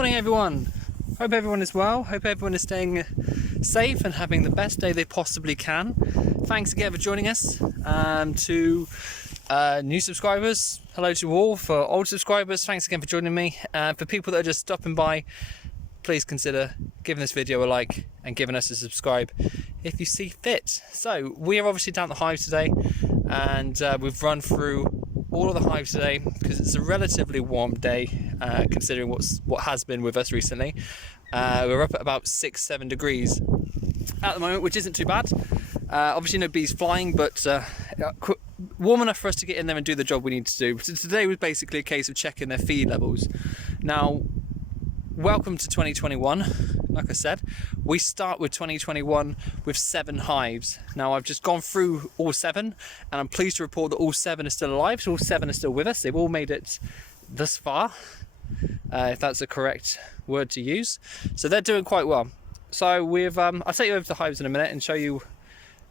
Morning everyone, hope everyone is well, hope everyone is staying safe and having the best day they possibly can. Thanks again for joining us. To new subscribers, hello to all. For old subscribers, thanks again for joining me. For people that are just stopping by, please consider giving this video a like and giving us a subscribe if you see fit. So we are obviously down at the hives today, and we've run through all of the hives today because it's a relatively warm day considering what has been with us recently. We're up at about 6-7 degrees at the moment, which isn't too bad. Obviously no bees flying, but warm enough for us to get in there and do the job we need to do. So today was basically a case of checking their feed levels. Now, welcome to 2021. Like I said, we start with 2021 with 7 hives. Now I've just gone through all 7, and I'm pleased to report that all 7 are still alive. So all 7 are still with us. They've all made it thus far, if that's the correct word to use. So they're doing quite well. So I'll take you over to the hives in a minute and show you.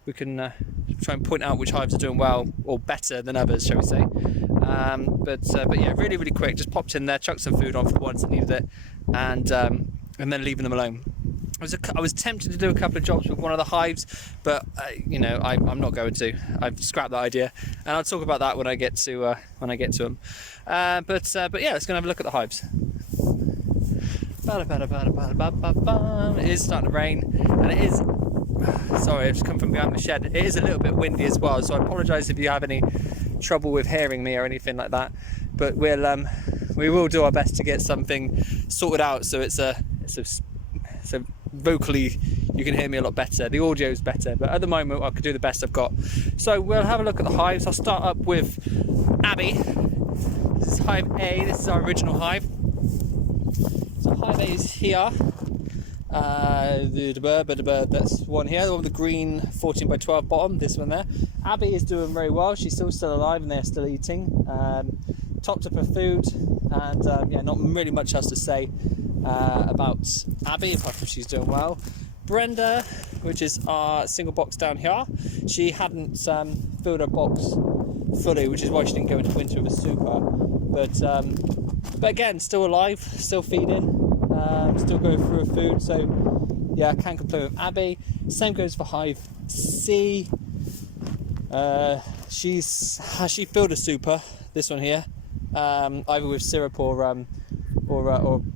We can try and point out which hives are doing well or better than others, shall we say. But yeah, really quick, just popped in there, chucked some food on for once that needed it, and then leaving them alone. I was tempted to do a couple of jobs with one of the hives, but you know, I'm not going to. I've scrapped that idea, and I'll talk about that when I get to them. But yeah, let's go and have a look at the hives. It is starting to rain, and it is. Sorry, I've just come from behind the shed. It is a little bit windy as well, so I apologise if you have any trouble with hearing me or anything like that. But we will do our best to get something sorted out so so vocally you can hear me a lot better. The audio is better, but at the moment I could do the best I've got. So we'll have a look at the hives. I'll start up with Abby. This is hive A. This is our original hive. So hive A is here. That's one here, the one with the green 14x12 bottom, this one there. Abby is doing very well. She's still alive and they're still eating. Topped up her food, and yeah, not really much else to say about Abby apart from she's doing well. Brenda, which is our single box down here, she hadn't filled her box fully, which is why she didn't go into winter with a super. But again, still alive, still feeding. Still going through her food, so yeah, I can't complain with Abby. Same goes for hive C. She filled a super, this one here, either with syrup or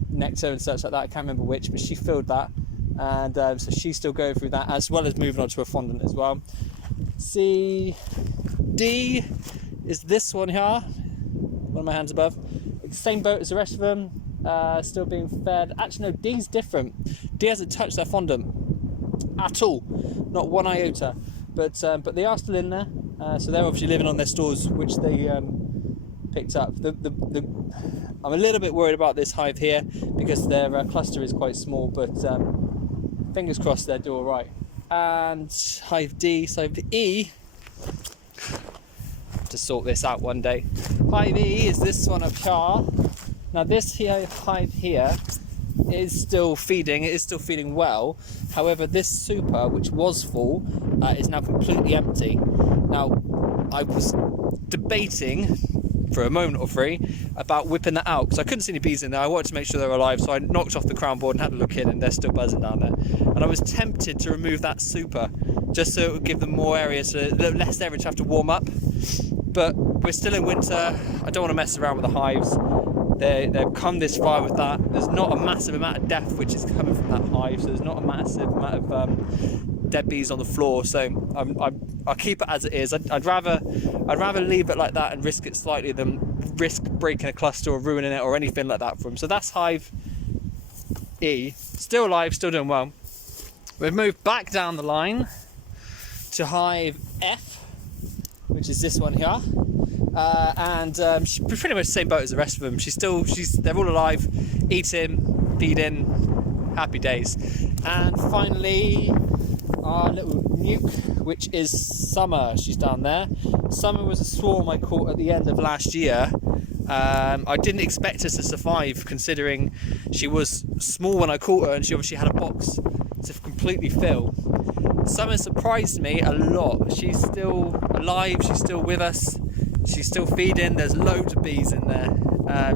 nectar and such like that. I can't remember which, but she filled that, and so she's still going through that, as well as moving on to a fondant as well. C, D is this one here, one of my hands above. Same boat as the rest of them. Still being fed. Actually, no, D's different. D hasn't touched their fondant at all, not one iota. But they are still in there. So they're obviously living on their stores, which they picked up. I'm a little bit worried about this hive here because their cluster is quite small, but fingers crossed they'll do all right. And hive D, so hive E. To sort this out one day. Hive E is this one up here. Now this here hive here is still feeding. It is still feeding well. However, this super, which was full, is now completely empty. Now, I was debating for a moment or three about whipping that out because I couldn't see any bees in there. I wanted to make sure they were alive, so I knocked off the crown board and had a look in, and they're still buzzing down there. And I was tempted to remove that super just so it would give them more area, so less area to have to warm up. But we're still in winter. I don't want to mess around with the hives. They've come this far with that. There's not a massive amount of death which is coming from that hive, so there's not a massive amount of dead bees on the floor. So I'll keep it as it is. I'd rather leave it like that and risk it slightly than risk breaking a cluster or ruining it or anything like that for them. So that's hive E, still alive, still doing well. We've moved back down the line to hive F, which is this one here. And she's pretty much the same boat as the rest of them. They're all alive, eating, feeding, happy days. And finally, our little nuke, which is Summer. She's down there. Summer was a swarm I caught at the end of last year. I didn't expect her to survive, considering she was small when I caught her, and she obviously had a box to completely fill. Summer surprised me a lot. She's still alive. She's still with us. She's still feeding. There's loads of bees in there.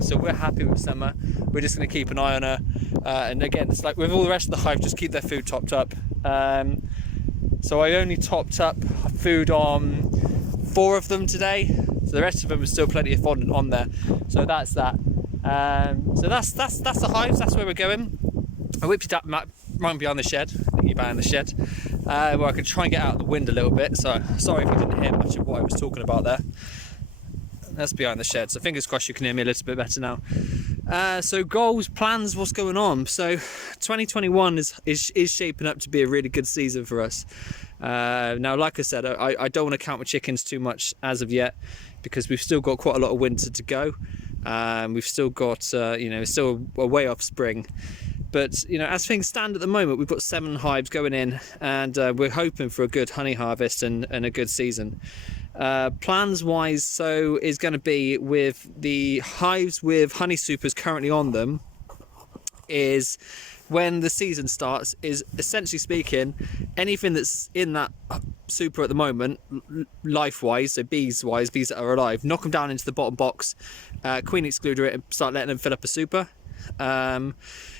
So we're happy with summer. We're just going to keep an eye on her, and again, it's like with all the rest of the hive, just keep their food topped up. So I only topped up food on 4 of them today, so the rest of them are still plenty of fodder on there. So that's that. So that's the hives. That's where we're going. I whipped it up right behind the shed. I think you're behind the shed, where I could try and get out of the wind a little bit. So sorry if you didn't hear much of what I was talking about there. That's behind the shed. So fingers crossed you can hear me a little bit better now. So goals, plans, what's going on? So 2021 is shaping up to be a really good season for us. Now, like I said, I don't want to count my chickens too much as of yet, because we've still got quite a lot of winter to go. We've still got, still a way off spring. But, as things stand at the moment, we've got 7 hives going in, and we're hoping for a good honey harvest and a good season. Plans wise, so is going to be with the hives with honey supers currently on them, is when the season starts, is essentially speaking, anything that's in that super at the moment, life wise, so bees wise, bees that are alive, knock them down into the bottom box, queen excluder it, and start letting them fill up a super.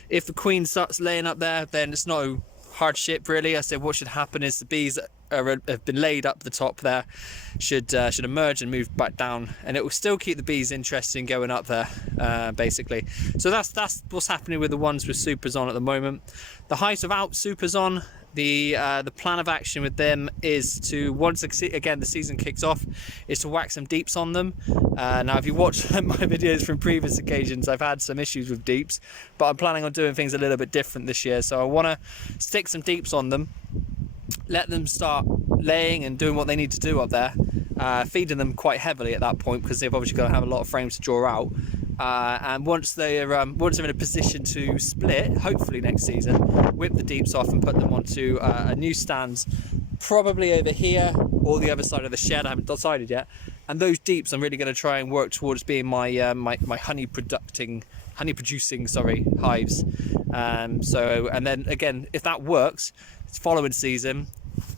If the queen starts laying up there, then it's no hardship really. I said what should happen is the bees have been laid up the top there should emerge and move back down, and it will still keep the bees interested in going up there, basically. So that's what's happening with the ones with supers on at the moment. The hives without supers on, the plan of action with them is to, once again the season kicks off, is to whack some deeps on them. Now if you watch my videos from previous occasions, I've had some issues with deeps, but I'm planning on doing things a little bit different this year. So I want to stick some deeps on them, let them start laying and doing what they need to do up there, feeding them quite heavily at that point, because they've obviously got to have a lot of frames to draw out. And once they're in a position to split, hopefully next season, whip the deeps off and put them onto a new stand, probably over here or the other side of the shed. I haven't decided yet. And those deeps, I'm really going to try and work towards being my my honey producing hives. And then again, if that works, it's following season,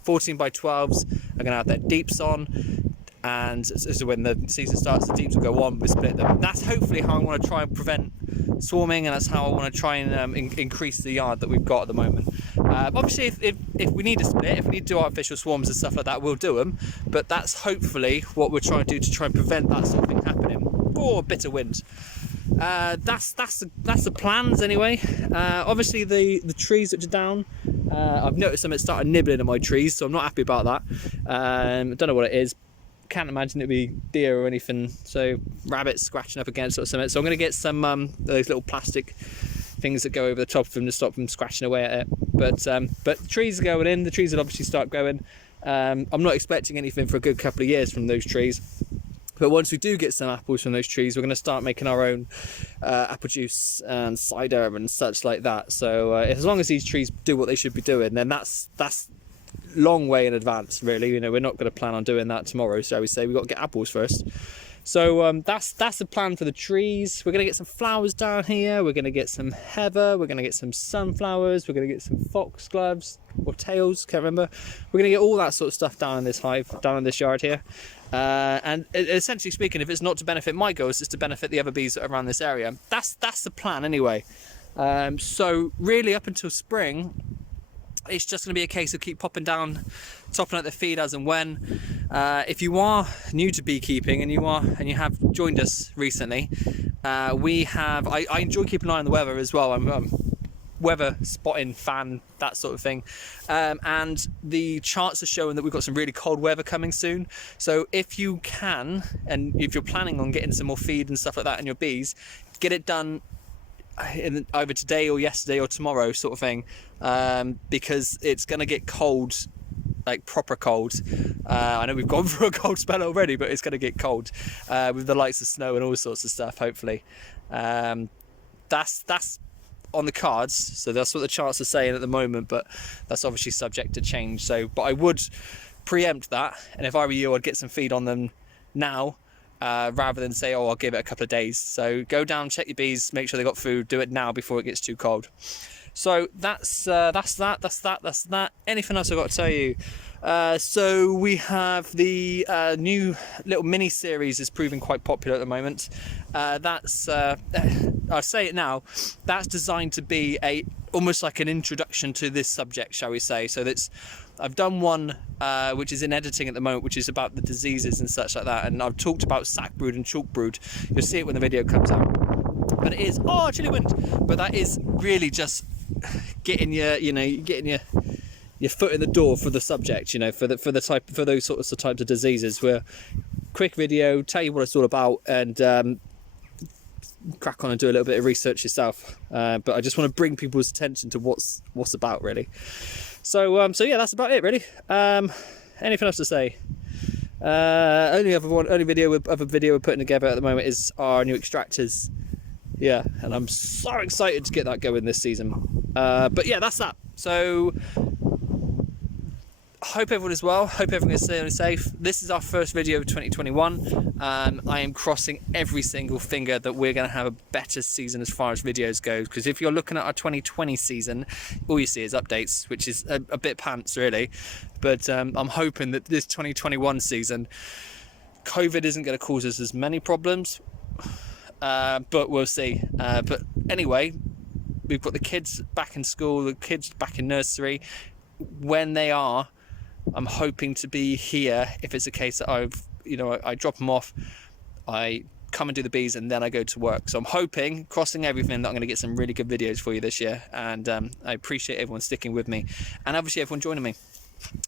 14 by 12s are going to have their deeps on, and so when the season starts, the deeps will go on, we split them. That's hopefully how I want to try and prevent swarming, and that's how I want to try and increase the yard that we've got at the moment. Obviously if we need to split, if we need to do artificial swarms and stuff like that, we'll do them, but that's hopefully what we're trying to do to try and prevent that sort of thing happening. Or a bit of wind. That's the plans anyway. Obviously the trees which are down, I've noticed them started nibbling at my trees, so I'm not happy about that. I don't know what it is. Can't imagine it'd be deer or anything. So rabbits scratching up against it or something. So I'm going to get some those little plastic things that go over the top of them to stop them scratching away at it. But the trees are going in. The trees will obviously start going. I'm not expecting anything for a good couple of years from those trees. But once we do get some apples from those trees, we're going to start making our own apple juice and cider and such like that. So as long as these trees do what they should be doing, then that's long way in advance, really. We're not going to plan on doing that tomorrow, so we say we've got to get apples first. So that's the plan for the trees. We're going to get some flowers down here. We're going to get some heather. We're going to get some sunflowers. We're going to get some foxgloves or tails, can't remember. We're going to get all that sort of stuff down in this hive, down in this yard here. And essentially speaking, if it's not to benefit my goals, it's to benefit the other bees that are around this area. That's the plan anyway. So really up until spring, it's just going to be a case of keep popping down, topping up the feed as and when. If you are new to beekeeping and you have joined us recently, I enjoy keeping an eye on the weather as well. I'm weather spotting fan, that sort of thing, and the charts are showing that we've got some really cold weather coming soon. So if you can, and if you're planning on getting some more feed and stuff like that in your bees, get it done in either today or yesterday or tomorrow, sort of thing, because it's going to get cold, like proper cold. I know we've gone through a cold spell already, but it's going to get cold with the likes of snow and all sorts of stuff, hopefully. That's on the cards, so that's what the charts are saying at the moment, but that's obviously subject to change. But I would preempt that, and if I were you, I'd get some feed on them now, rather than say, I'll give it a couple of days. So go down, check your bees, make sure they got food, do it now before it gets too cold. So that's that. Anything else I've got to tell you? So we have the new little mini series is proving quite popular at the moment. I'll say it now, that's designed to be almost like an introduction to this subject, shall we say. So I've done one which is in editing at the moment, which is about the diseases and such like that, and I've talked about sac brood and chalk brood. You'll see it when the video comes out. But it is, oh, chilly wind, but that is really just getting your foot in the door for the subject, for those sorts of types of diseases. Where quick video, tell you what it's all about, and crack on and do a little bit of research yourself. But I just want to bring people's attention to what's about, really. So yeah, that's about it, really. Anything else to say? Only video we're putting together at the moment is our new extractors. Yeah, and I'm so excited to get that going this season. But yeah, that's that. So hope everyone is well, hope everyone is staying safe. This is our first video of 2021. I am crossing every single finger that we're going to have a better season as far as videos go, because if you're looking at our 2020 season, all you see is updates, which is a bit pants, really. But I'm hoping that this 2021 season, COVID isn't going to cause us as many problems, but we'll see. But anyway, we've got the kids back in school, the kids back in nursery. When they are, I'm hoping to be here. If it's a case that I drop them off, I come and do the bees, and then I go to work. So I'm hoping, crossing everything, that I'm going to get some really good videos for you this year. And I appreciate everyone sticking with me, and obviously everyone joining me.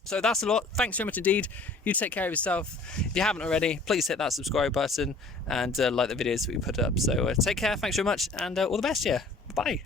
So that's a lot. Thanks very much indeed. You take care of yourself. If you haven't already, please hit that subscribe button and like the videos that we put up. So take care. Thanks very much, and all the best. Yeah. Bye.